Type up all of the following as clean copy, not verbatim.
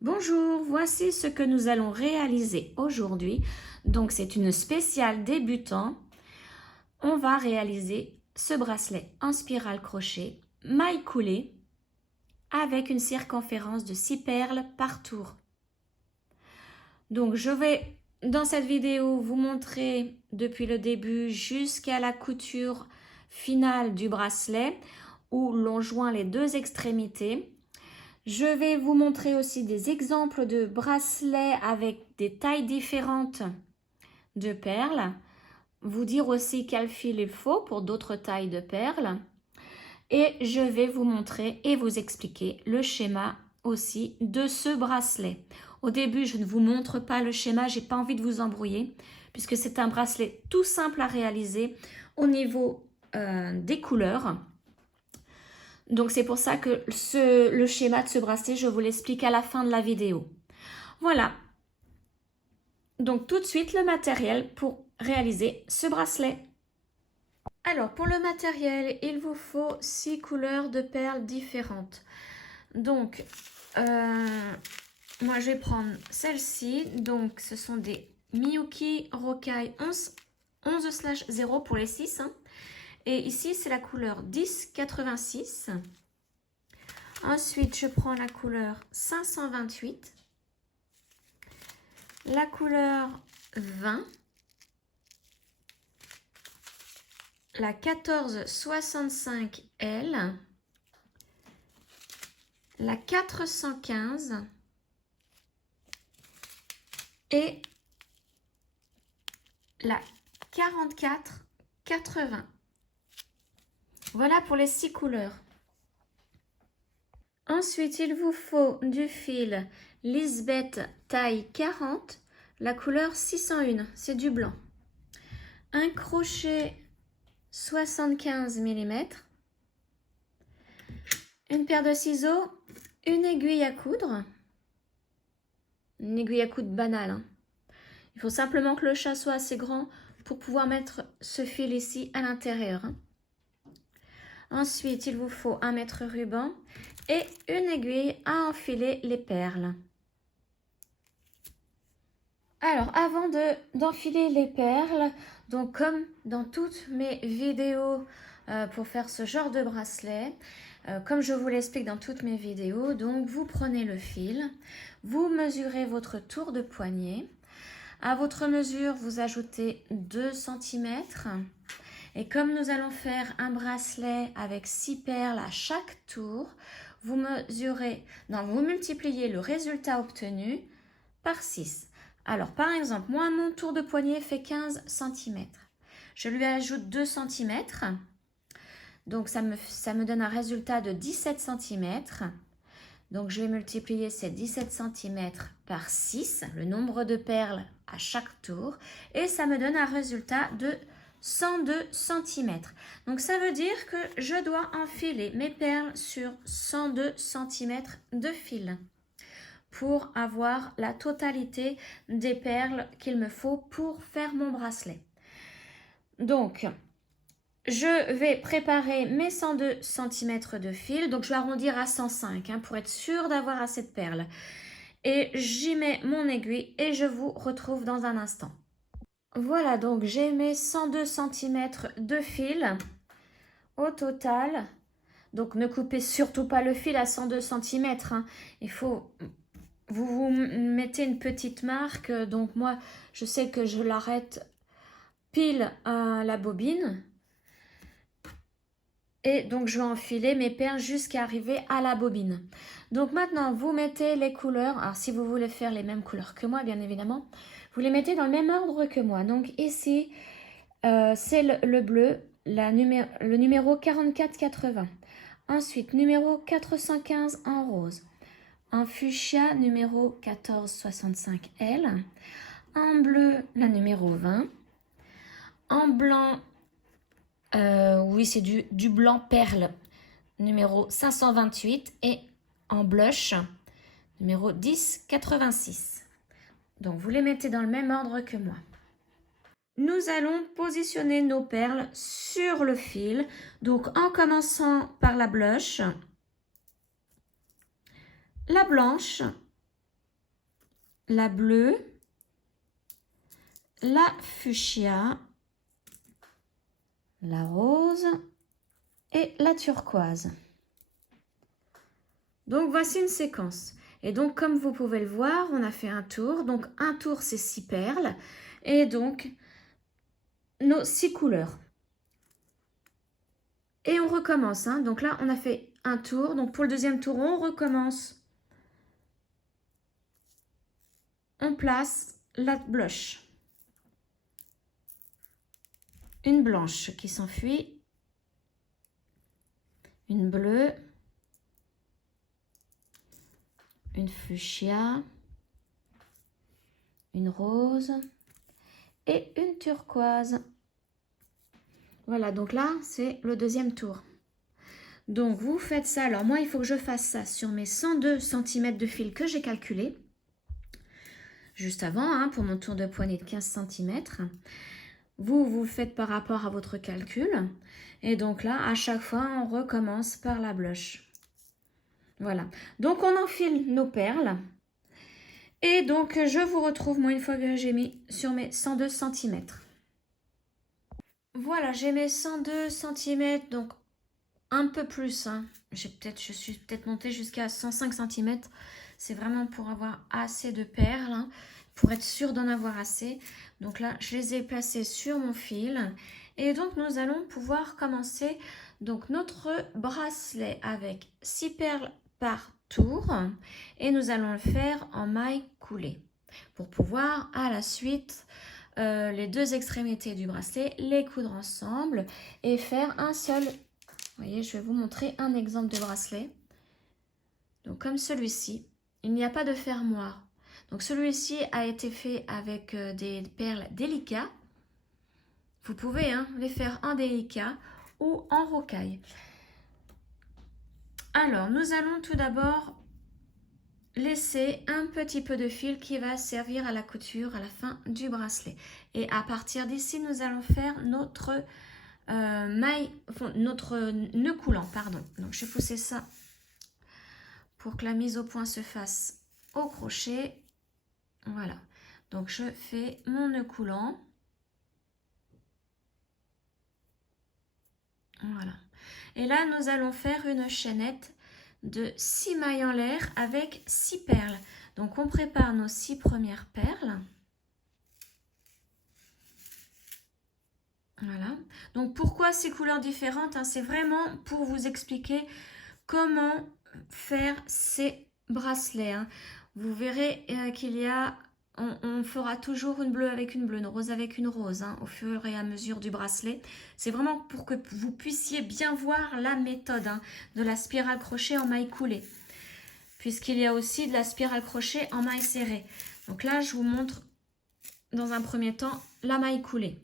Bonjour, voici ce que nous allons réaliser aujourd'hui. Donc c'est une spéciale débutant. On va réaliser ce bracelet en spirale crochet, maille coulée, avec une circonférence de 6 perles par tour. Donc je vais dans cette vidéo vous montrer depuis le début jusqu'à la couture finale du bracelet où l'on joint les deux extrémités. Je vais vous montrer aussi des exemples de bracelets avec des tailles différentes de perles. Vous dire aussi quel fil il faut pour d'autres tailles de perles. Et je vais vous montrer et vous expliquer le schéma aussi de ce bracelet. Au début, je ne vous montre pas le schéma, j'ai pas envie de vous embrouiller puisque c'est un bracelet tout simple à réaliser au niveau des couleurs. Donc c'est pour ça que le schéma de ce bracelet, je vous l'explique à la fin de la vidéo. Voilà. Donc tout de suite le matériel pour réaliser ce bracelet. Alors pour le matériel, il vous faut 6 couleurs de perles différentes. Donc moi je vais prendre celle-ci. Donc ce sont des Miyuki Rokai 11/0 pour les 6. Et ici, c'est la couleur 1086. Ensuite, je prends la couleur 528. La couleur 20. La 1465L. La 415. Et la 4480. Voilà pour les 6 couleurs. Ensuite, il vous faut du fil Lisbeth taille 40, la couleur 601, c'est du blanc. Un crochet 75 mm, une paire de ciseaux, une aiguille à coudre, banale. Hein. Il faut simplement que le chat soit assez grand pour pouvoir mettre ce fil ici à l'intérieur. Hein. Ensuite, il vous faut un mètre ruban et une aiguille à enfiler les perles. Alors, avant d'enfiler les perles, donc comme dans toutes mes vidéos pour faire ce genre de bracelet, comme je vous l'explique dans toutes mes vidéos, donc vous prenez le fil, vous mesurez votre tour de poignet. À votre mesure, vous ajoutez 2 cm. Et comme nous allons faire un bracelet avec 6 perles à chaque tour, vous multipliez le résultat obtenu par 6. Alors, par exemple, moi, mon tour de poignet fait 15 cm. Je lui ajoute 2 cm. Donc, ça me donne un résultat de 17 cm. Donc, je vais multiplier ces 17 cm par 6, le nombre de perles à chaque tour. Et ça me donne un résultat de 102 cm. Donc ça veut dire que je dois enfiler mes perles sur 102 cm de fil pour avoir la totalité des perles qu'il me faut pour faire mon bracelet. Donc je vais préparer mes 102 cm de fil. Donc je vais arrondir à 105 pour être sûr d'avoir assez de perles. Et j'y mets mon aiguille et je vous retrouve dans un instant. Voilà, donc j'ai mes 102 cm de fil au total. Donc ne coupez surtout pas le fil à 102 cm. Hein. Il faut, vous mettez une petite marque. Donc moi, je sais que je l'arrête pile à la bobine. Et donc je vais enfiler mes perles jusqu'à arriver à la bobine. Donc maintenant, vous mettez les couleurs. Alors si vous voulez faire les mêmes couleurs que moi, bien évidemment, vous les mettez dans le même ordre que moi. Donc ici, c'est le bleu, le numéro 4480. Ensuite, numéro 415 en rose. En fuchsia, numéro 1465L. En bleu, la numéro 20. En blanc, oui, c'est du blanc perle, numéro 528. Et en blush, numéro 1086. Donc, vous les mettez dans le même ordre que moi. Nous allons positionner nos perles sur le fil. Donc, en commençant par la blush, la blanche la bleue, la fuchsia, la rose et la turquoise. Donc voici une séquence. Et donc comme vous pouvez le voir, on a fait un tour. Donc un tour c'est 6 perles et donc nos 6 couleurs. Et on recommence. Hein. Donc là on a fait un tour. Donc pour le deuxième tour on recommence. On place la blush. Une blanche qui s'enfuit. Une bleue. Une fuchsia. Une rose. Et une turquoise. Voilà, donc là, c'est le deuxième tour. Donc, vous faites ça. Alors, moi, il faut que je fasse ça sur mes 102 cm de fil que j'ai calculé. Juste avant, hein, pour mon tour de poignée de 15 cm. Vous le faites par rapport à votre calcul. Et donc là, à chaque fois, on recommence par la blush. Voilà. Donc, on enfile nos perles. Et donc, je vous retrouve, moi, une fois que j'ai mis sur mes 102 cm. Voilà, j'ai mes 102 cm, donc un peu plus. Hein. Je suis peut-être montée jusqu'à 105 cm. C'est vraiment pour avoir assez de perles, hein, pour être sûre d'en avoir assez. Donc là, je les ai placées sur mon fil. Et donc, nous allons pouvoir commencer donc, notre bracelet avec 6 perles par tour. Et nous allons le faire en maille coulée pour pouvoir, à la suite, les deux extrémités du bracelet, les coudre ensemble et faire un seul. Vous voyez, je vais vous montrer un exemple de bracelet. Donc comme celui-ci, il n'y a pas de fermoir. Donc celui-ci a été fait avec des perles délicats. Vous pouvez les faire en délicat ou en rocaille. Alors, nous allons tout d'abord laisser un petit peu de fil qui va servir à la couture à la fin du bracelet. Et à partir d'ici, nous allons faire notre notre nœud coulant, pardon. Donc, je vais pousser ça pour que la mise au point se fasse au crochet. Voilà. Donc, je fais mon nœud coulant. Voilà. Et là, nous allons faire une chaînette de 6 mailles en l'air avec 6 perles. Donc, on prépare nos 6 premières perles. Voilà. Donc, pourquoi ces couleurs différentes, hein? C'est vraiment pour vous expliquer comment faire ces bracelets. Hein. Vous verrez qu'il y a... On fera toujours une bleue avec une bleue, une rose avec une rose, hein, au fur et à mesure du bracelet. C'est vraiment pour que vous puissiez bien voir la méthode de la spirale crochet en maille coulée. Puisqu'il y a aussi de la spirale crochet en maille serrée. Donc là, je vous montre dans un premier temps la maille coulée.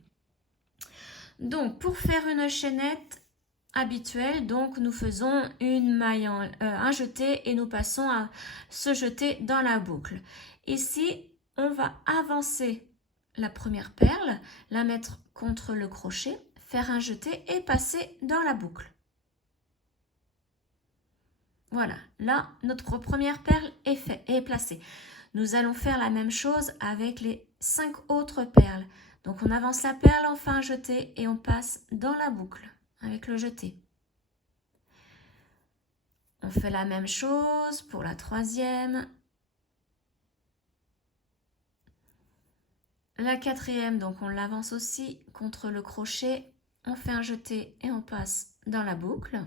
Donc, pour faire une chaînette habituelle, donc nous faisons une maille un jeté et nous passons à se jeter dans la boucle. Ici, on va avancer la première perle, la mettre contre le crochet, faire un jeté et passer dans la boucle. Voilà, là, notre première perle est placée. Nous allons faire la même chose avec les 5 autres perles. Donc, on avance la perle, on fait un jeté et on passe dans la boucle avec le jeté. On fait la même chose pour la troisième. La quatrième, donc on l'avance aussi contre le crochet. On fait un jeté et on passe dans la boucle.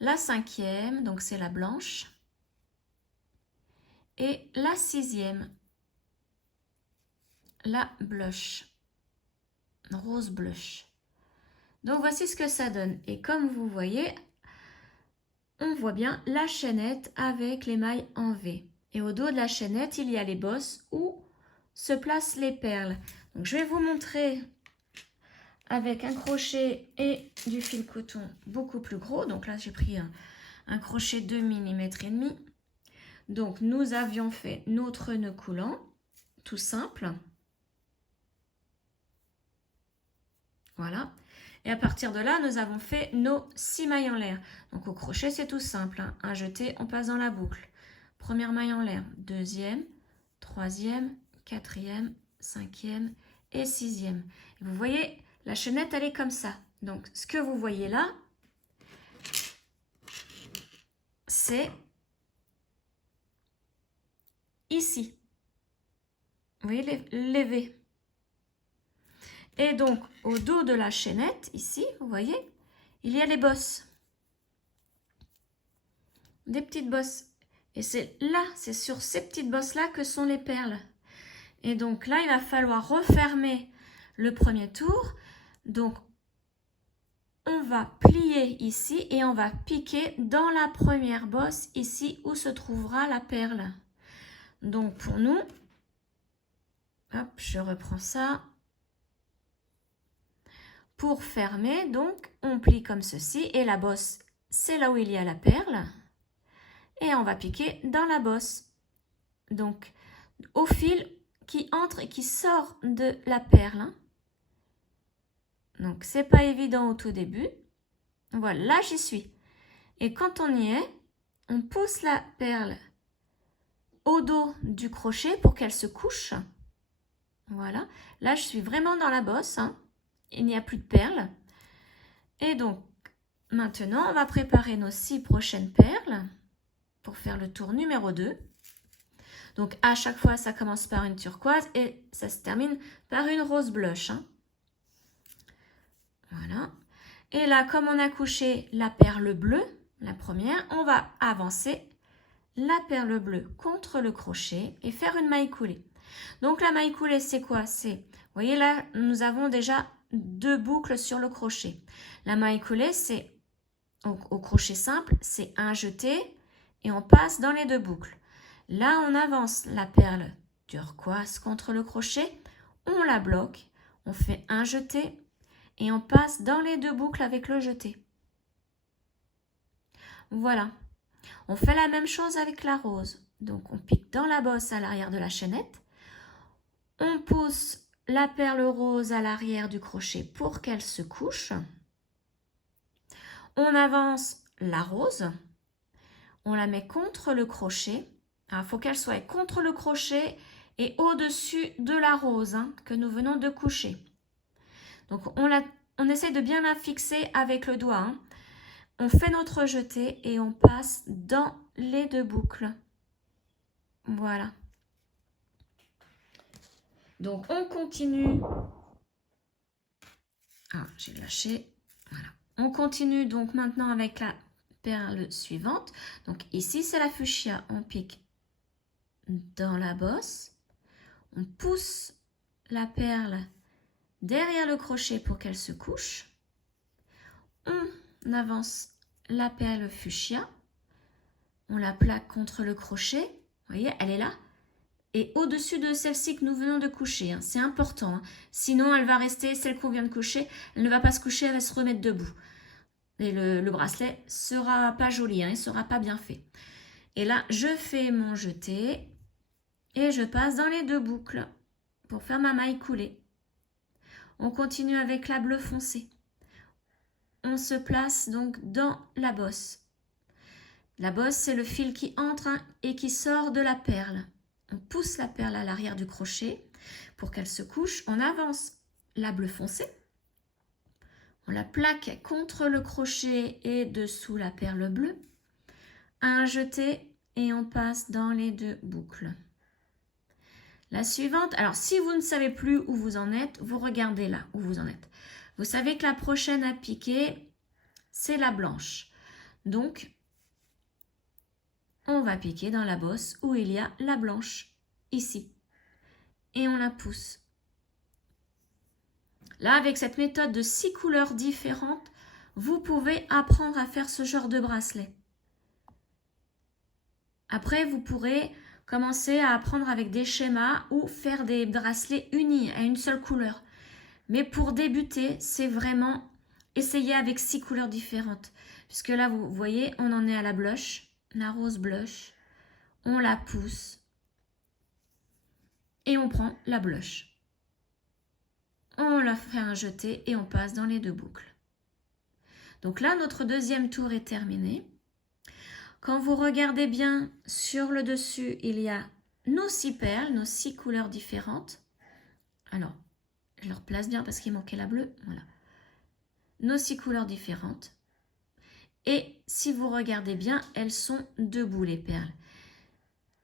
La cinquième, donc c'est la blanche. Et la sixième, la blush, rose blush. Donc voici ce que ça donne. Et comme vous voyez, on voit bien la chaînette avec les mailles en V. Et au dos de la chaînette, il y a les bosses où se placent les perles. Donc je vais vous montrer avec un crochet et du fil coton beaucoup plus gros. Donc là, j'ai pris un crochet de 2,5 mm. Donc nous avions fait notre nœud coulant, tout simple. Voilà. Et à partir de là, nous avons fait nos 6 mailles en l'air. Donc au crochet, c'est tout simple. Un jeté, on passe dans la boucle. première maille en l'air, deuxième, troisième, quatrième, cinquième et sixième. Vous voyez, la chaînette, elle est comme ça. Donc, ce que vous voyez là, c'est ici. Vous voyez les V. Et donc, au dos de la chaînette, ici, vous voyez, il y a les bosses. Des petites bosses. Et c'est là, c'est sur ces petites bosses-là que sont les perles. Et donc là, il va falloir refermer le premier tour. Donc, on va plier ici et on va piquer dans la première bosse ici où se trouvera la perle. Donc, pour nous, hop, je reprends ça. Pour fermer, donc, on plie comme ceci et la bosse, c'est là où il y a la perle. Et on va piquer dans la bosse. Donc, au fil qui entre et qui sort de la perle. Hein. Donc, c'est pas évident au tout début. Voilà, là, j'y suis. Et quand on y est, on pousse la perle au dos du crochet pour qu'elle se couche. Voilà. Là, je suis vraiment dans la bosse. Hein. Il n'y a plus de perles. Et donc, maintenant, on va préparer nos 6 prochaines perles pour faire le tour numéro 2. Donc, à chaque fois, ça commence par une turquoise et ça se termine par une rose blush. Hein. Voilà. Et là, comme on a couché la perle bleue, la première, on va avancer la perle bleue contre le crochet et faire une maille coulée. Donc, la maille coulée, c'est quoi? C'est, vous voyez là, nous avons déjà 2 boucles sur le crochet. La maille coulée, c'est au crochet simple, c'est un jeté et on passe dans les 2 boucles. Là, on avance la perle turquoise contre le crochet, on la bloque, on fait un jeté et on passe dans les 2 boucles avec le jeté. Voilà. On fait la même chose avec la rose. Donc, on pique dans la bosse à l'arrière de la chaînette. On pousse la perle rose à l'arrière du crochet pour qu'elle se couche. On avance la rose. On la met contre le crochet. Il faut qu'elle soit contre le crochet et au-dessus de la rose hein, que nous venons de coucher. Donc, on essaie de bien la fixer avec le doigt. Hein. On fait notre jeté et on passe dans les 2 boucles. Voilà. Donc, on continue. Ah, j'ai lâché. Voilà. On continue donc maintenant avec la perle suivante. Donc, ici, c'est la fuchsia. On pique dans la bosse. On pousse la perle derrière le crochet pour qu'elle se couche. On avance la perle fuchsia. On la plaque contre le crochet. Vous voyez, elle est là. Et au-dessus de celle-ci que nous venons de coucher. Hein. C'est important. Hein. Sinon, elle va rester, celle qu'on vient de coucher, elle ne va pas se coucher, elle va se remettre debout. Et le bracelet ne sera pas joli, hein, il ne sera pas bien fait. Et là, je fais mon jeté et je passe dans les 2 boucles pour faire ma maille coulée. On continue avec la bleue foncé. On se place donc dans la bosse. La bosse, c'est le fil qui entre hein, et qui sort de la perle. On pousse la perle à l'arrière du crochet pour qu'elle se couche. On avance la bleue foncée. On la plaque contre le crochet et dessous la perle bleue. Un jeté et on passe dans les 2 boucles. La suivante, alors si vous ne savez plus où vous en êtes, vous regardez là où vous en êtes. Vous savez que la prochaine à piquer, c'est la blanche. Donc, on va piquer dans la bosse où il y a la blanche, ici. Et on la pousse. Là, avec cette méthode de 6 couleurs différentes, vous pouvez apprendre à faire ce genre de bracelet. Après, vous pourrez commencer à apprendre avec des schémas ou faire des bracelets unis à une seule couleur. Mais pour débuter, c'est vraiment essayer avec 6 couleurs différentes. Puisque là, vous voyez, on en est à la blush, la rose blush. On la pousse et on prend la blush. On la fait un jeté et on passe dans les 2 boucles. Donc là, notre deuxième tour est terminé. Quand vous regardez bien sur le dessus, il y a nos 6 perles, nos 6 couleurs différentes. Alors, je les replace bien parce qu'il manquait la bleue. Voilà. Nos 6 couleurs différentes. Et si vous regardez bien, elles sont debout les perles.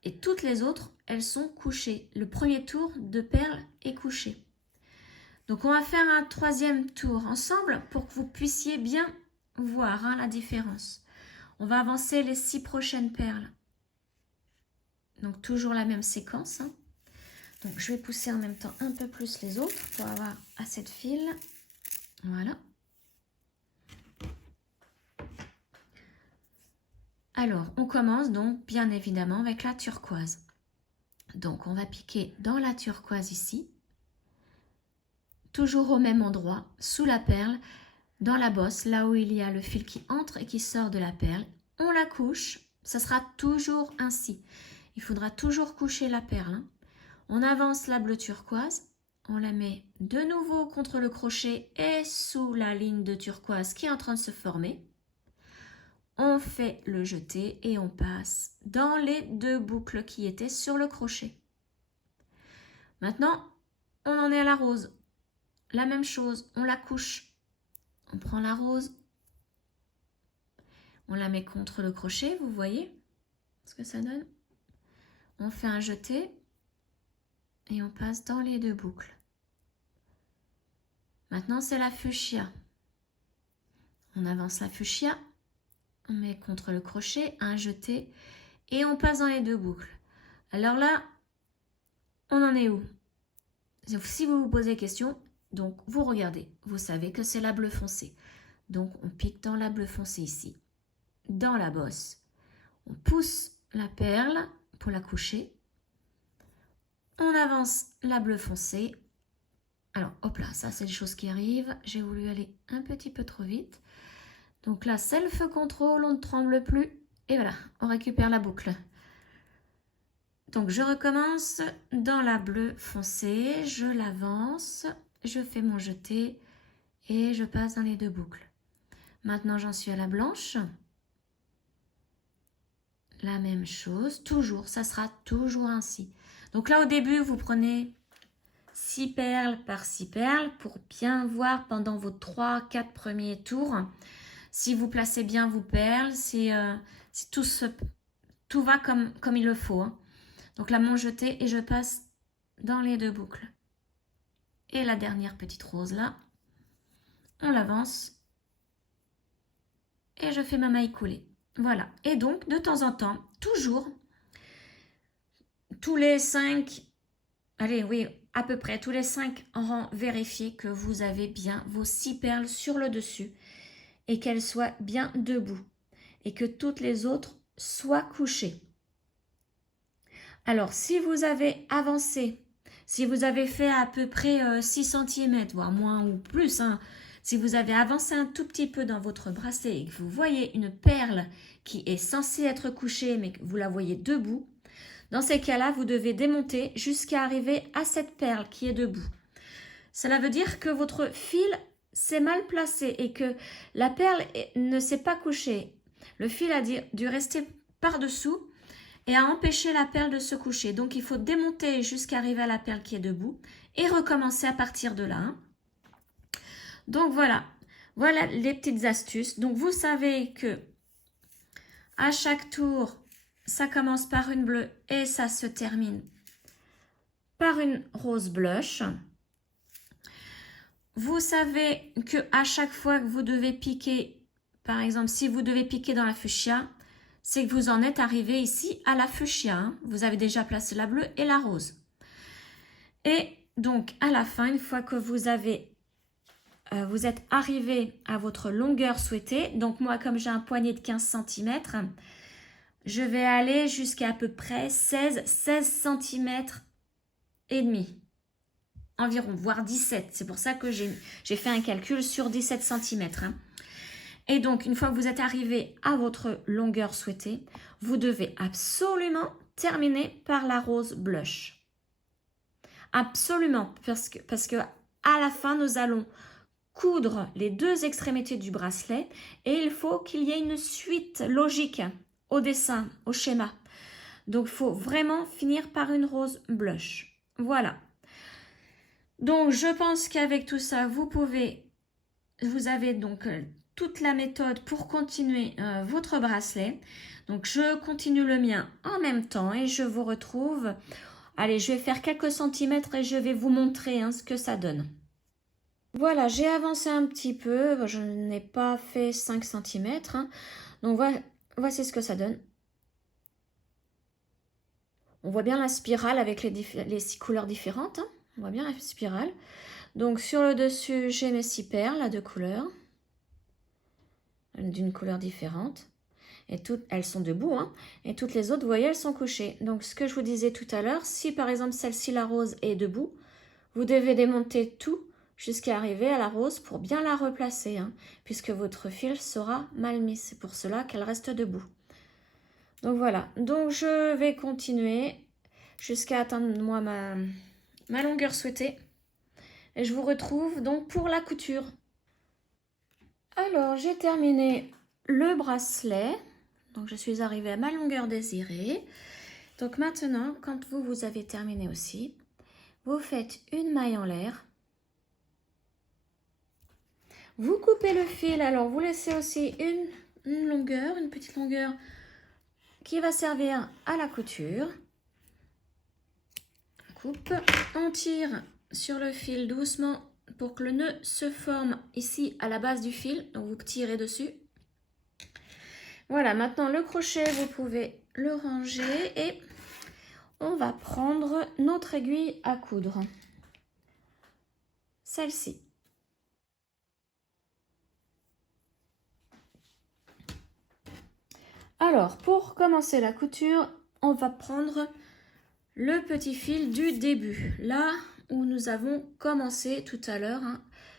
Et toutes les autres, elles sont couchées. Le premier tour de perles est couché. Donc on va faire un troisième tour ensemble pour que vous puissiez bien voir la différence. On va avancer les 6 prochaines perles. Donc toujours la même séquence. Donc je vais pousser en même temps un peu plus les autres pour avoir assez de fil. Voilà. Alors, on commence donc bien évidemment avec la turquoise. Donc, on va piquer dans la turquoise ici, toujours au même endroit, sous la perle, dans la bosse, là où il y a le fil qui entre et qui sort de la perle. On la couche, ça sera toujours ainsi. Il faudra toujours coucher la perle. On avance la bleue turquoise, on la met de nouveau contre le crochet et sous la ligne de turquoise qui est en train de se former. On fait le jeté et on passe dans les 2 boucles qui étaient sur le crochet. Maintenant, on en est à la rose. La même chose, on la couche. On prend la rose, on la met contre le crochet, vous voyez ce que ça donne? On fait un jeté et on passe dans les 2 boucles. Maintenant, c'est la fuchsia. On avance la fuchsia. On met contre le crochet, un jeté et on passe dans les 2 boucles. Alors là, on en est où? Si vous vous posez question, donc vous regardez, vous savez que c'est la bleue foncée. Donc on pique dans la bleue foncée ici, dans la bosse. On pousse la perle pour la coucher. On avance la bleue foncée. Alors hop là, ça c'est les choses qui arrivent. J'ai voulu aller un petit peu trop vite. Donc là, self-control, on ne tremble plus. Et voilà, on récupère la boucle. Donc je recommence dans la bleue foncée, je l'avance, je fais mon jeté et je passe dans les 2 boucles. Maintenant, j'en suis à la blanche. La même chose, toujours, ça sera toujours ainsi. Donc là, au début, vous prenez 6 perles par 6 perles pour bien voir pendant vos 3-4 premiers tours. Si vous placez bien vos perles, si tout va comme il le faut. Donc là, mon jeté et je passe dans les 2 boucles. Et la dernière petite rose là, on l'avance et je fais ma maille coulée. Voilà. Et donc, de temps en temps, toujours, tous les 5, allez, oui, à peu près tous les 5 rangs, vérifiez que vous avez bien vos 6 perles sur le dessus et qu'elles soient bien debout et que toutes les autres soient couchées. Alors, si vous avez avancé, si vous avez fait à peu près 6 cm, voire moins ou plus, si vous avez avancé un tout petit peu dans votre bracelet et que vous voyez une perle qui est censée être couchée mais que vous la voyez debout, dans ces cas-là, vous devez démonter jusqu'à arriver à cette perle qui est debout. Cela veut dire que votre fil s'est mal placé et que la perle ne s'est pas couchée. Le fil a dû rester par-dessous et a empêché la perle de se coucher. Donc, il faut démonter jusqu'à arriver à la perle qui est debout et recommencer à partir de là. Donc, voilà les petites astuces. Donc, vous savez que à chaque tour, ça commence par une bleue et ça se termine par une rose blush. Vous savez que à chaque fois que vous devez piquer, par exemple, si vous devez piquer dans la fuchsia, c'est que vous en êtes arrivé ici à la fuchsia. Vous avez déjà placé la bleue et la rose. Et donc, à la fin, une fois que vous êtes arrivé à votre longueur souhaitée, donc moi, comme j'ai un poignet de 15 cm, je vais aller jusqu'à peu près 16 cm et demi. Environ, voire 17. C'est pour ça que j'ai fait un calcul sur 17 cm. Et donc, une fois que vous êtes arrivé à votre longueur souhaitée, vous devez absolument terminer par la rose blush. Absolument, parce que à la fin, nous allons coudre les 2 extrémités du bracelet et il faut qu'il y ait une suite logique au dessin, au schéma. Donc, il faut vraiment finir par une rose blush. Voilà. Donc, je pense qu'avec tout ça, vous avez donc toute la méthode pour continuer votre bracelet. Donc, je continue le mien en même temps et je vous retrouve. Allez, je vais faire quelques centimètres et je vais vous montrer ce que ça donne. Voilà, j'ai avancé un petit peu. Je n'ai pas fait 5 cm. Donc, voici ce que ça donne. On voit bien la spirale avec les 6 couleurs différentes. On voit bien la spirale. Donc, sur le dessus, j'ai mes 6 perles à 2 couleurs. D'une couleur différente. Et toutes, elles sont debout. Et toutes les autres, vous voyez, elles sont couchées. Donc, ce que je vous disais tout à l'heure, si par exemple celle-ci, la rose, est debout, vous devez démonter tout jusqu'à arriver à la rose pour bien la replacer. Puisque votre fil sera mal mis. C'est pour cela qu'elle reste debout. Donc, voilà. Donc, je vais continuer jusqu'à atteindre moi ma longueur souhaitée. Et je vous retrouve donc pour la couture. Alors, j'ai terminé le bracelet. Donc, je suis arrivée à ma longueur désirée. Donc, maintenant, quand vous avez terminé aussi, vous faites une maille en l'air. Vous coupez le fil. Alors, vous laissez aussi une longueur, une petite longueur qui va servir à la couture. On coupe. On tire sur le fil doucement pour que le nœud se forme ici à la base du fil. Donc, vous tirez dessus. Voilà, maintenant le crochet, vous pouvez le ranger et on va prendre notre aiguille à coudre. Celle-ci. Alors, pour commencer la couture, on va prendre le petit fil du début. Là où nous avons commencé tout à l'heure,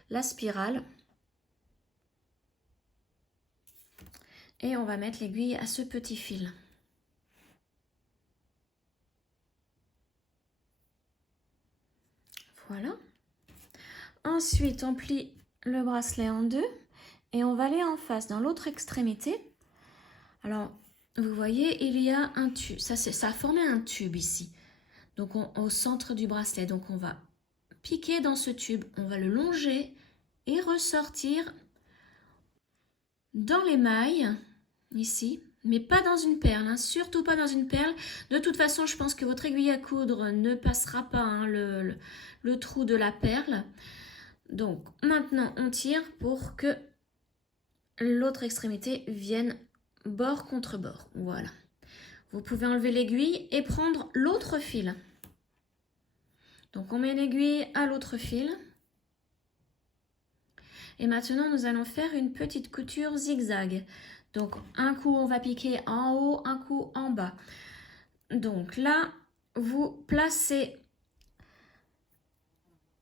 la spirale. Et on va mettre l'aiguille à ce petit fil. Voilà. Ensuite, on plie le bracelet en deux et on va aller en face dans l'autre extrémité. Alors, vous voyez, il y a un tube. Ça a formé un tube ici. Donc, au centre du bracelet. Donc, on va piquer dans ce tube. On va le longer et ressortir dans les mailles, ici. Mais pas dans une perle, surtout pas dans une perle. De toute façon, je pense que votre aiguille à coudre ne passera pas le trou de la perle. Donc, maintenant, on tire pour que l'autre extrémité vienne bord contre bord. Voilà. Vous pouvez enlever l'aiguille et prendre l'autre fil. Donc, on met l'aiguille à l'autre fil. Et maintenant, nous allons faire une petite couture zigzag. Donc, un coup, on va piquer en haut, un coup en bas. Donc là, vous placez...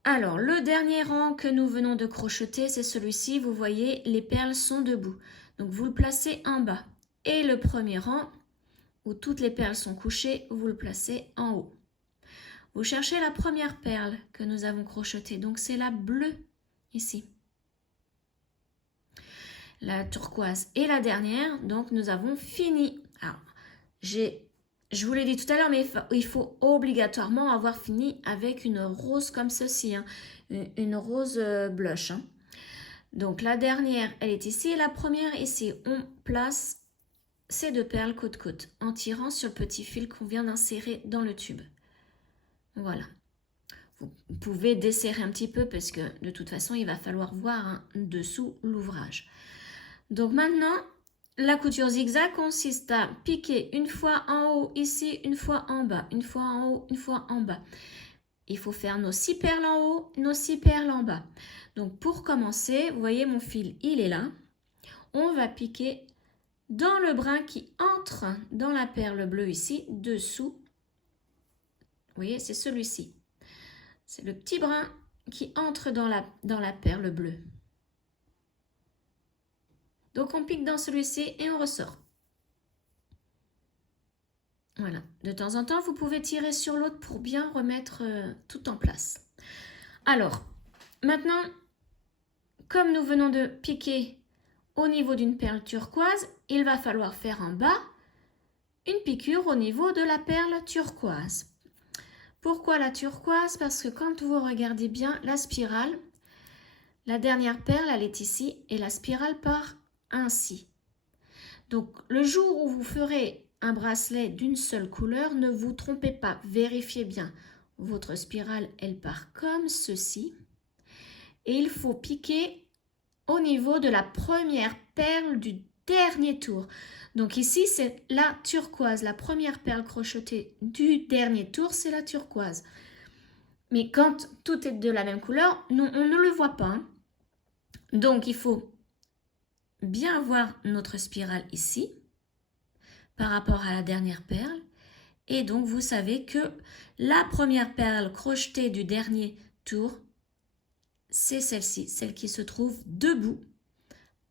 Alors, le dernier rang que nous venons de crocheter, c'est celui-ci. Vous voyez, les perles sont debout. Donc, vous le placez en bas. Et le premier rang, où toutes les perles sont couchées, vous le placez en haut. Vous cherchez la première perle que nous avons crochetée. Donc, c'est la bleue, ici. La turquoise et la dernière, donc nous avons fini. Alors, je vous l'ai dit tout à l'heure, mais il faut obligatoirement avoir fini avec une rose comme ceci, une rose blush. Donc la dernière, elle est ici et la première ici. On place ces deux perles côte à côte en tirant sur le petit fil qu'on vient d'insérer dans le tube. Voilà. Vous pouvez desserrer un petit peu parce que de toute façon, il va falloir voir dessous l'ouvrage. Donc maintenant, la couture zigzag consiste à piquer une fois en haut ici, une fois en bas, une fois en haut, une fois en bas. Il faut faire nos 6 perles en haut, nos 6 perles en bas. Donc pour commencer, vous voyez mon fil, il est là. On va piquer dans le brin qui entre dans la perle bleue ici, dessous. Vous voyez, c'est celui-ci. C'est le petit brin qui entre dans la perle bleue. Donc, on pique dans celui-ci et on ressort. Voilà. De temps en temps, vous pouvez tirer sur l'autre pour bien remettre tout en place. Alors, maintenant, comme nous venons de piquer au niveau d'une perle turquoise, il va falloir faire en bas une piqûre au niveau de la perle turquoise. Pourquoi la turquoise? Parce que quand vous regardez bien la spirale, la dernière perle, elle est ici et la spirale part ainsi. Donc, le jour où vous ferez un bracelet d'une seule couleur, ne vous trompez pas, vérifiez bien. Votre spirale, elle part comme ceci. Et il faut piquer au niveau de la première perle du dernier tour. Donc ici, c'est la turquoise. La première perle crochetée du dernier tour, c'est la turquoise. Mais quand tout est de la même couleur, on ne le voit pas. Donc, il faut bien voir notre spirale ici par rapport à la dernière perle. Et donc, vous savez que la première perle crochetée du dernier tour, c'est celle-ci, celle qui se trouve debout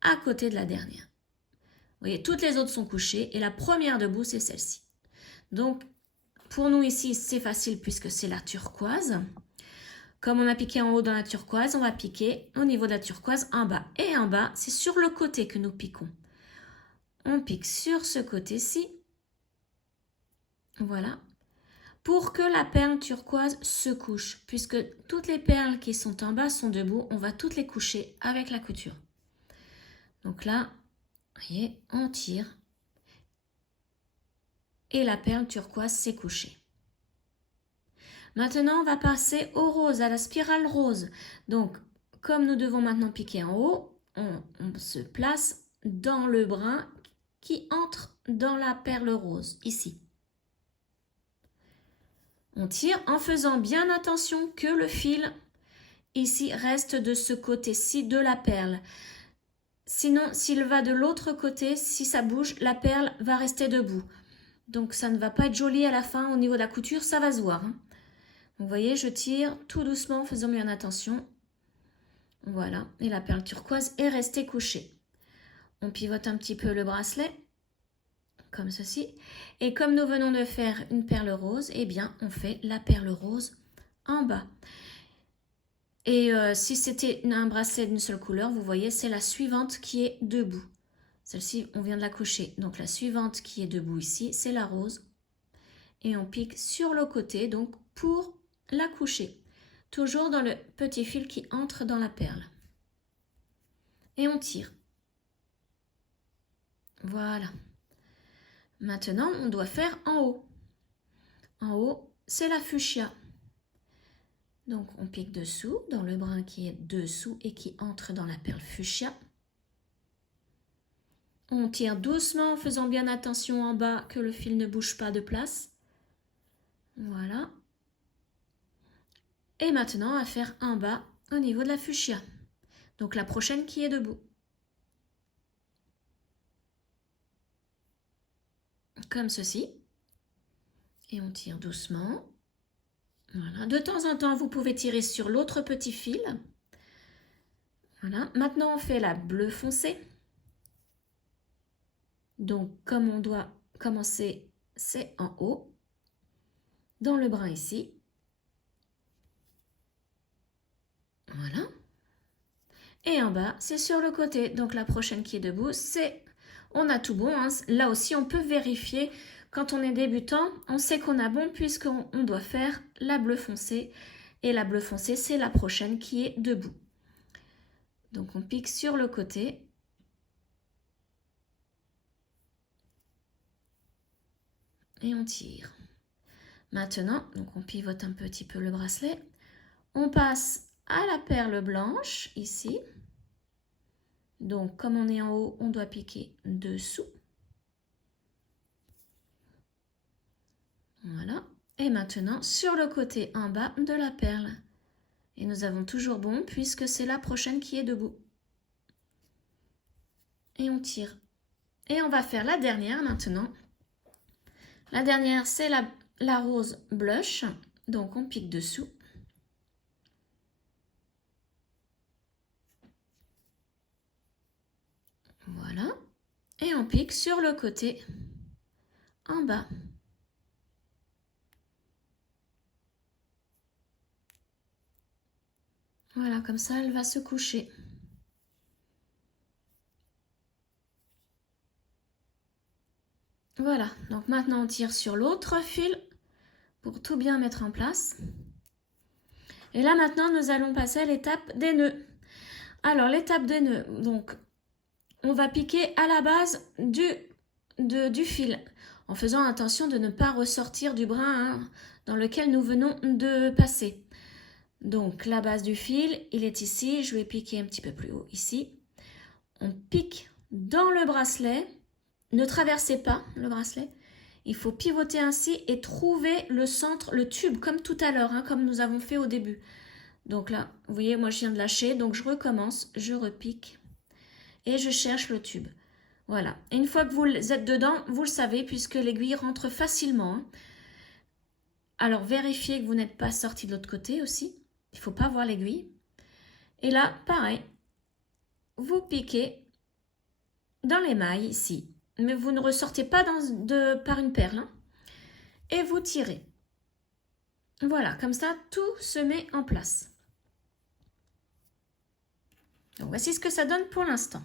à côté de la dernière. Vous voyez, toutes les autres sont couchées et la première debout, c'est celle-ci. Donc, pour nous ici, c'est facile puisque c'est la turquoise. Comme on a piqué en haut dans la turquoise, on va piquer au niveau de la turquoise en bas. Et en bas, c'est sur le côté que nous piquons. On pique sur ce côté-ci. Voilà. Pour que la perle turquoise se couche. Puisque toutes les perles qui sont en bas sont debout, on va toutes les coucher avec la couture. Donc là, vous voyez, on tire. Et la perle turquoise s'est couchée. Maintenant, on va passer au rose, à la spirale rose. Donc, comme nous devons maintenant piquer en haut, on se place dans le brin qui entre dans la perle rose, ici. On tire en faisant bien attention que le fil, ici, reste de ce côté-ci de la perle. Sinon, s'il va de l'autre côté, si ça bouge, la perle va rester debout. Donc, ça ne va pas être joli à la fin au niveau de la couture, ça va se voir. Vous voyez, je tire tout doucement en faisant bien attention. Voilà, et la perle turquoise est restée couchée. On pivote un petit peu le bracelet, comme ceci. Et comme nous venons de faire une perle rose, eh bien, on fait la perle rose en bas. Et si c'était un bracelet d'une seule couleur, vous voyez, c'est la suivante qui est debout. Celle-ci, on vient de la coucher. Donc, la suivante qui est debout ici, c'est la rose. Et on pique sur le côté, donc, pour la coucher. Toujours dans le petit fil qui entre dans la perle. Et on tire. Voilà. Maintenant, on doit faire en haut. En haut, c'est la fuchsia. Donc, on pique dessous, dans le brin qui est dessous et qui entre dans la perle fuchsia. On tire doucement en faisant bien attention en bas que le fil ne bouge pas de place. Voilà. Et maintenant, à faire en bas au niveau de la fuchsia. Donc, la prochaine qui est debout. Comme ceci. Et on tire doucement. Voilà. De temps en temps, vous pouvez tirer sur l'autre petit fil. Voilà. Maintenant, on fait la bleue foncé. Donc, comme on doit commencer, c'est en haut. Dans le brin ici. Voilà. Et en bas, c'est sur le côté. Donc, la prochaine qui est debout, c'est... On a tout bon. Hein. Là aussi, on peut vérifier. Quand on est débutant, on sait qu'on a bon puisqu'on doit faire la bleue foncée. Et la bleue foncée, c'est la prochaine qui est debout. Donc, on pique sur le côté. Et on tire. Maintenant, donc on pivote un petit peu le bracelet. On passe à la perle blanche, ici. Donc, comme on est en haut, on doit piquer dessous. Voilà. Et maintenant, sur le côté en bas de la perle. Et nous avons toujours bon, puisque c'est la prochaine qui est debout. Et on tire. Et on va faire la dernière maintenant. La dernière, c'est la rose blush. Donc, on pique dessous. Voilà. Et on pique sur le côté en bas. Voilà, comme ça, elle va se coucher. Voilà. Voilà, donc maintenant on tire sur l'autre fil pour tout bien mettre en place. Et là maintenant nous allons passer à l'étape des nœuds. Alors l'étape des nœuds, donc on va piquer à la base du fil en faisant attention de ne pas ressortir du brin dans lequel nous venons de passer. Donc la base du fil, il est ici, je vais piquer un petit peu plus haut ici. On pique dans le bracelet, ne traversez pas le bracelet. Il faut pivoter ainsi et trouver le centre, le tube, comme tout à l'heure, comme nous avons fait au début. Donc là, vous voyez, moi je viens de lâcher, donc je recommence, je repique et je cherche le tube. Voilà. Et une fois que vous êtes dedans, vous le savez, puisque l'aiguille rentre facilement. Alors vérifiez que vous n'êtes pas sorti de l'autre côté aussi. Il ne faut pas voir l'aiguille. Et là, pareil, vous piquez dans l'émail ici. Mais vous ne ressortez pas par une perle. Et vous tirez. Voilà, comme ça, tout se met en place. Donc, voici ce que ça donne pour l'instant.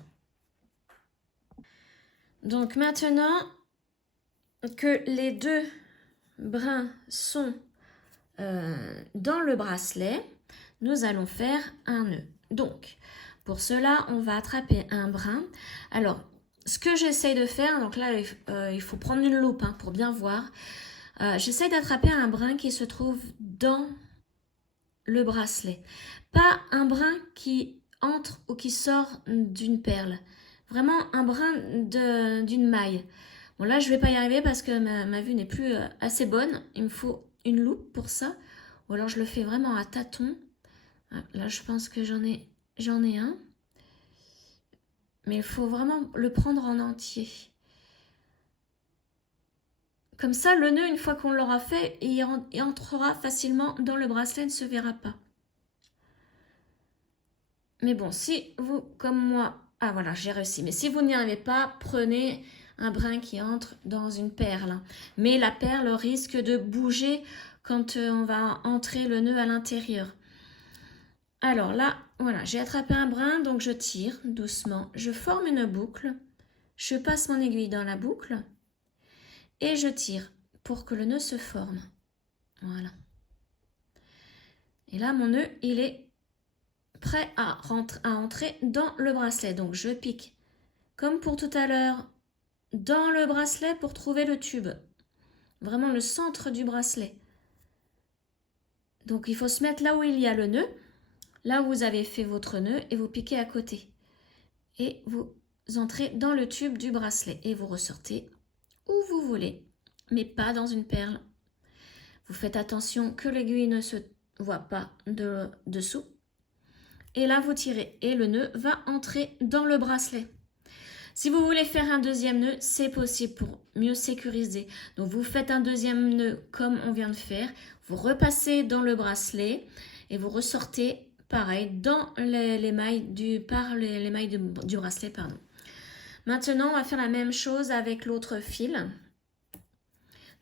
Donc maintenant que les deux brins sont dans le bracelet, nous allons faire un nœud. Donc, pour cela, on va attraper un brin. Alors, ce que j'essaye de faire, donc là, il faut prendre une loupe pour bien voir. J'essaye d'attraper un brin qui se trouve dans le bracelet. Pas un brin qui entre ou qui sort d'une perle. Vraiment un brin d'une maille. Bon là, je ne vais pas y arriver parce que ma vue n'est plus assez bonne. Il me faut une loupe pour ça. Ou alors je le fais vraiment à tâtons. Là, je pense que j'en ai un. Mais il faut vraiment le prendre en entier. Comme ça, le nœud, une fois qu'on l'aura fait, il entrera facilement dans le bracelet, ne se verra pas. Mais bon, si vous, comme moi... Ah voilà, j'ai réussi. Mais si vous n'y arrivez pas, prenez un brin qui entre dans une perle. Mais la perle risque de bouger quand on va entrer le nœud à l'intérieur. Alors là, voilà, j'ai attrapé un brin, donc je tire doucement. Je forme une boucle. Je passe mon aiguille dans la boucle. Et je tire pour que le nœud se forme. Voilà. Et là, mon nœud, il est prêt à entrer dans le bracelet. Donc, je pique, comme pour tout à l'heure, dans le bracelet pour trouver le tube. Vraiment le centre du bracelet. Donc, il faut se mettre là où il y a le nœud, là où vous avez fait votre nœud, et vous piquez à côté. Et vous entrez dans le tube du bracelet. Et vous ressortez où vous voulez, mais pas dans une perle. Vous faites attention que l'aiguille ne se voit pas dessous. Et là, vous tirez et le nœud va entrer dans le bracelet. Si vous voulez faire un deuxième nœud, c'est possible pour mieux sécuriser. Donc, vous faites un deuxième nœud comme on vient de faire. Vous repassez dans le bracelet et vous ressortez pareil dans les mailles du bracelet. Maintenant, on va faire la même chose avec l'autre fil.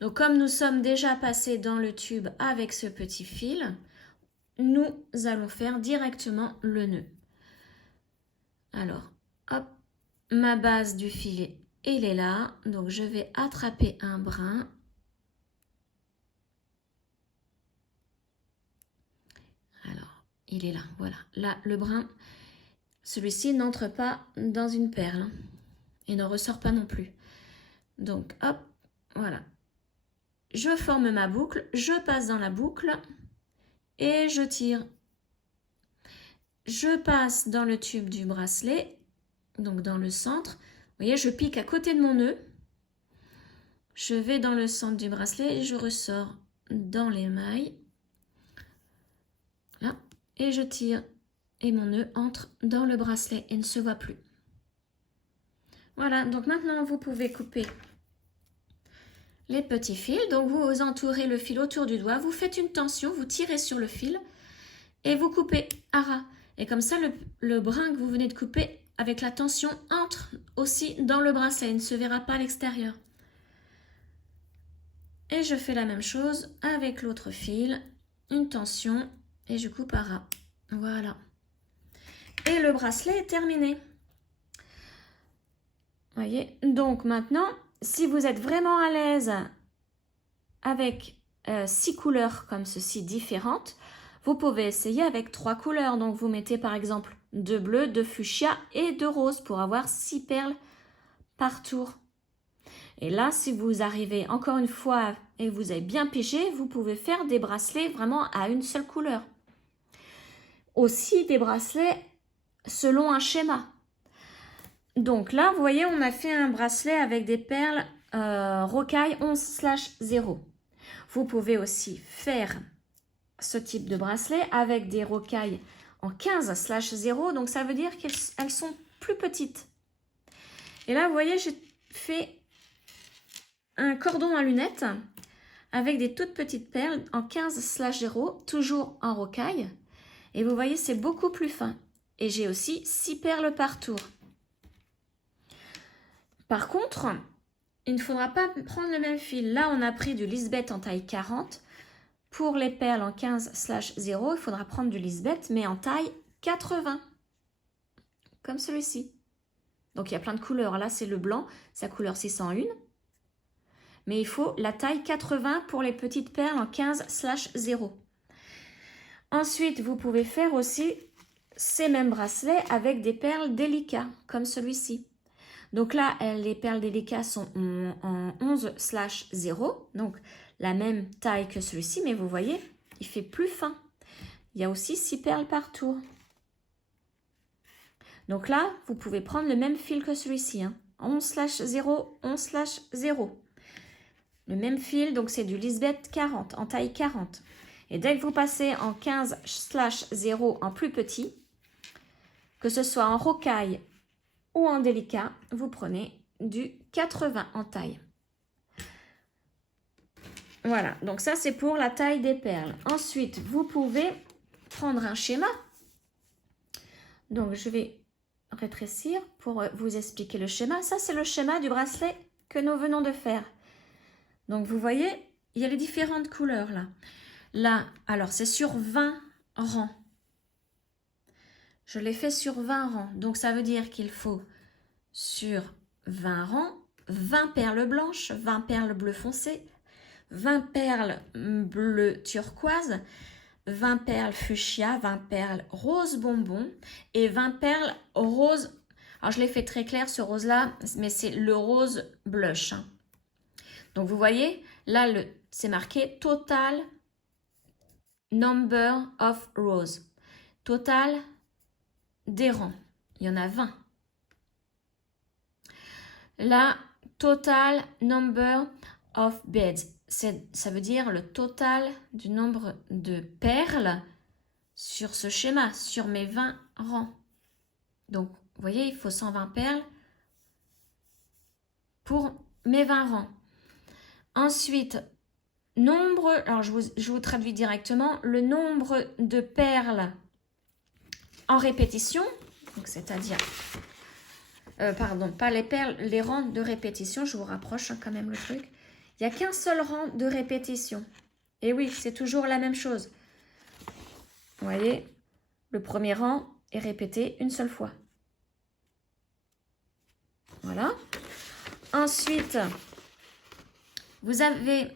Donc, comme nous sommes déjà passés dans le tube avec ce petit fil, nous allons faire directement le nœud. Alors, hop, ma base du filet, il est là. Donc, je vais attraper un brin. Alors, il est là, voilà. Là, le brin, celui-ci n'entre pas dans une perle. Il ne ressort pas non plus. Donc, hop, voilà. Je forme ma boucle, je passe dans la boucle. Et je tire. Je passe dans le tube du bracelet, donc dans le centre. Vous voyez, je pique à côté de mon nœud. Je vais dans le centre du bracelet et je ressors dans les mailles. Là, et je tire. Et mon nœud entre dans le bracelet et ne se voit plus. Voilà, donc maintenant vous pouvez couper les petits fils. Donc vous entourez le fil autour du doigt, vous faites une tension, vous tirez sur le fil et vous coupez à ras. Et comme ça, le brin que vous venez de couper avec la tension entre aussi dans le bracelet, il ne se verra pas à l'extérieur. Et je fais la même chose avec l'autre fil, une tension et je coupe à ras. Voilà. Et le bracelet est terminé. Voyez, donc maintenant, si vous êtes vraiment à l'aise avec 6 couleurs comme ceci différentes, vous pouvez essayer avec 3 couleurs. Donc vous mettez par exemple 2 bleus, 2 fuchsia et 2 roses pour avoir 6 perles par tour. Et là, si vous arrivez encore une fois et vous avez bien pigé, vous pouvez faire des bracelets vraiment à une seule couleur. Aussi des bracelets selon un schéma. Donc là, vous voyez, on a fait un bracelet avec des perles rocaille 11/0. Vous pouvez aussi faire ce type de bracelet avec des rocailles en 15/0. Donc ça veut dire qu'elles sont plus petites. Et là, vous voyez, j'ai fait un cordon à lunettes avec des toutes petites perles en 15/0, toujours en rocaille. Et vous voyez, c'est beaucoup plus fin. Et j'ai aussi 6 perles par tour. Par contre, il ne faudra pas prendre le même fil. Là, on a pris du Lisbeth en taille 40. Pour les perles en 15/0, il faudra prendre du Lisbeth, mais en taille 80. Comme celui-ci. Donc, il y a plein de couleurs. Là, c'est le blanc, sa couleur 601. Mais il faut la taille 80 pour les petites perles en 15/0. Ensuite, vous pouvez faire aussi ces mêmes bracelets avec des perles délicats, comme celui-ci. Donc là, les perles délicats sont en 11/0, donc la même taille que celui-ci, mais vous voyez, il fait plus fin. Il y a aussi 6 perles par tour. Donc là, vous pouvez prendre le même fil que celui-ci, hein, 11/0, 11/0. Le même fil, donc c'est du Lisbeth 40, en taille 40. Et dès que vous passez en 15/0 en plus petit, que ce soit en rocaille ou en délicat, vous prenez du 80 en taille. Voilà, donc ça c'est pour la taille des perles. Ensuite, vous pouvez prendre un schéma. Donc je vais rétrécir pour vous expliquer le schéma. Ça c'est le schéma du bracelet que nous venons de faire. Donc vous voyez, il y a les différentes couleurs là. Là, alors c'est sur 20 rangs. Je l'ai fait sur 20 rangs. Donc ça veut dire qu'il faut sur 20 rangs, 20 perles blanches, 20 perles bleu foncé, 20 perles bleu turquoise, 20 perles fuchsia, 20 perles rose bonbon et 20 perles rose. Alors je l'ai fait très clair ce rose là, mais c'est le rose blush. Donc vous voyez, là c'est marqué total number of rose. Total des rangs. Il y en a 20. Là, total number of beads. Ça veut dire le total du nombre de perles sur ce schéma, sur mes 20 rangs. Donc, vous voyez, il faut 120 perles pour mes 20 rangs. Ensuite, nombre, alors je vous traduis directement, le nombre de perles en répétition, donc c'est-à-dire, pardon, pas les perles, les rangs de répétition, je vous rapproche quand même le truc. Il n'y a qu'un seul rang de répétition. Et oui, c'est toujours la même chose. Vous voyez, le premier rang est répété une seule fois. Voilà. Ensuite, vous avez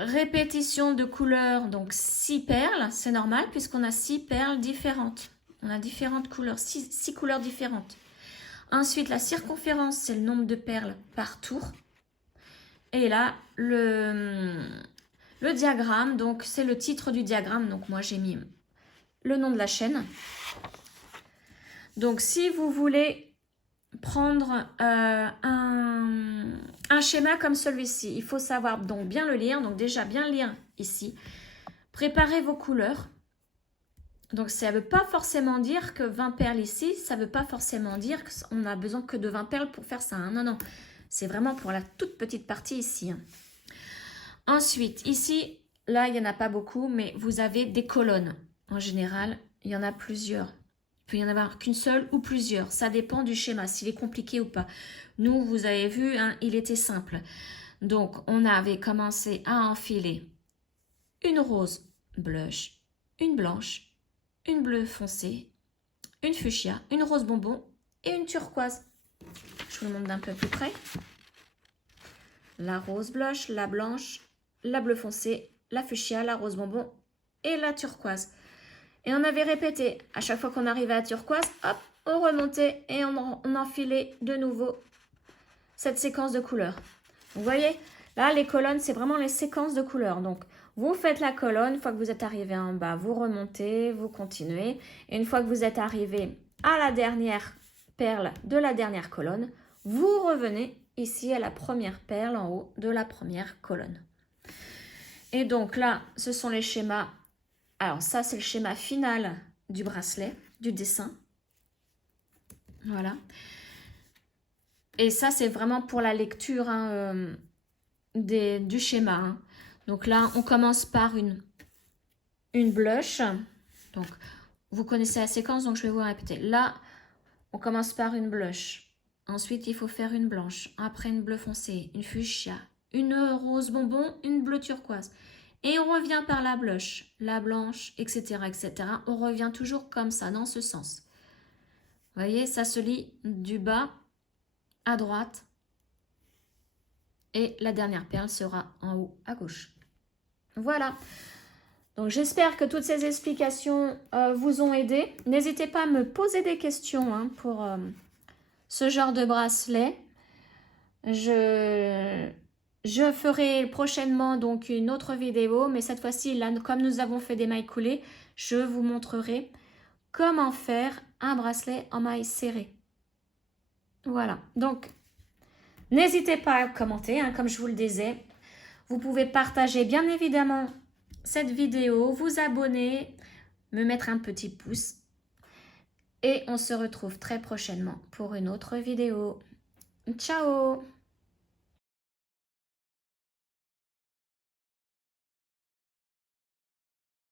répétition de couleurs, donc 6 perles, c'est normal puisqu'on a 6 perles différentes. On a différentes couleurs, 6 couleurs différentes. Ensuite, la circonférence, c'est le nombre de perles par tour. Et là, le diagramme, donc c'est le titre du diagramme. Donc moi, j'ai mis le nom de la chaîne. Donc si vous voulez prendre un schéma comme celui-ci, il faut savoir donc bien le lire. Donc déjà, bien lire ici. Préparez vos couleurs. Donc ça ne veut pas forcément dire que 20 perles ici, ça ne veut pas forcément dire qu'on n'a besoin que de 20 perles pour faire ça. Hein. Non, non. C'est vraiment pour la toute petite partie ici. Hein. Ensuite, ici, là, il n'y en a pas beaucoup, mais vous avez des colonnes. En général, il y en a plusieurs. Il peut y en avoir qu'une seule ou plusieurs. Ça dépend du schéma, s'il est compliqué ou pas. Nous, vous avez vu, hein, il était simple. Donc, on avait commencé à enfiler une rose blush, une blanche, une bleue foncée, une fuchsia, une rose bonbon et une turquoise. Je vous le montre d'un peu plus près. la rose blush, la blanche, la bleu foncé, la fuchsia, la rose bonbon et la turquoise. Et on avait répété, à chaque fois qu'on arrivait à turquoise, hop, on remontait et on enfilait de nouveau cette séquence de couleurs. Vous voyez, là, les colonnes, c'est vraiment les séquences de couleurs. Donc, vous faites la colonne, une fois que vous êtes arrivé en bas, vous remontez, vous continuez. Et une fois que vous êtes arrivé à la dernière perle de la dernière colonne, vous revenez ici à la première perle en haut de la première colonne. Et donc là, ce sont les schémas. Alors ça, c'est le schéma final du bracelet, du dessin. Voilà. Et ça, c'est vraiment pour la lecture du schéma. Hein. Donc là, on commence par une blush. Donc, vous connaissez la séquence, donc je vais vous répéter. Là, on commence par une blush. Ensuite, il faut faire une blanche. Après, une bleu foncé, une fuchsia, une rose bonbon, une bleu turquoise. Et on revient par la blush, la blanche, etc., etc. On revient toujours comme ça, dans ce sens. Vous voyez, ça se lit du bas à droite. Et la dernière perle sera en haut à gauche. Voilà. Donc, j'espère que toutes ces explications vous ont aidé. N'hésitez pas à me poser des questions hein, pour ce genre de bracelet. Je ferai prochainement donc une autre vidéo, mais cette fois-ci, là, comme nous avons fait des mailles coulées, je vous montrerai comment faire un bracelet en mailles serrées. Voilà. Donc, n'hésitez pas à commenter, hein, comme je vous le disais. Vous pouvez partager bien évidemment cette vidéo, vous abonner, me mettre un petit pouce. Et on se retrouve très prochainement pour une autre vidéo. Ciao!